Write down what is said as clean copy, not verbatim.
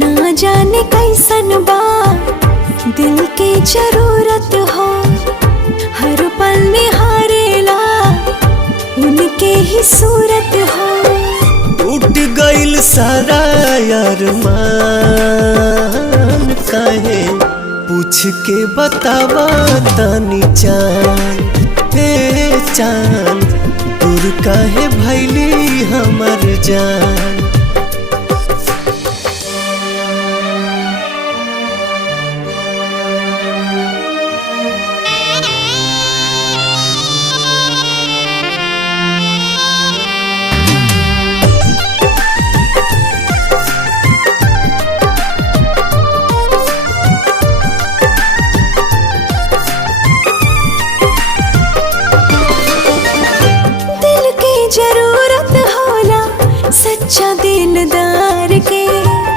ना जाने कैसन बा दिल के जरूरत हो, हर पल निहारेला उनके ही सूरत हो। टूट गइल सारा अरमान, काहे पूछ के बतावा तनी चान। हे चान, दूर काहे भइली हमर जान।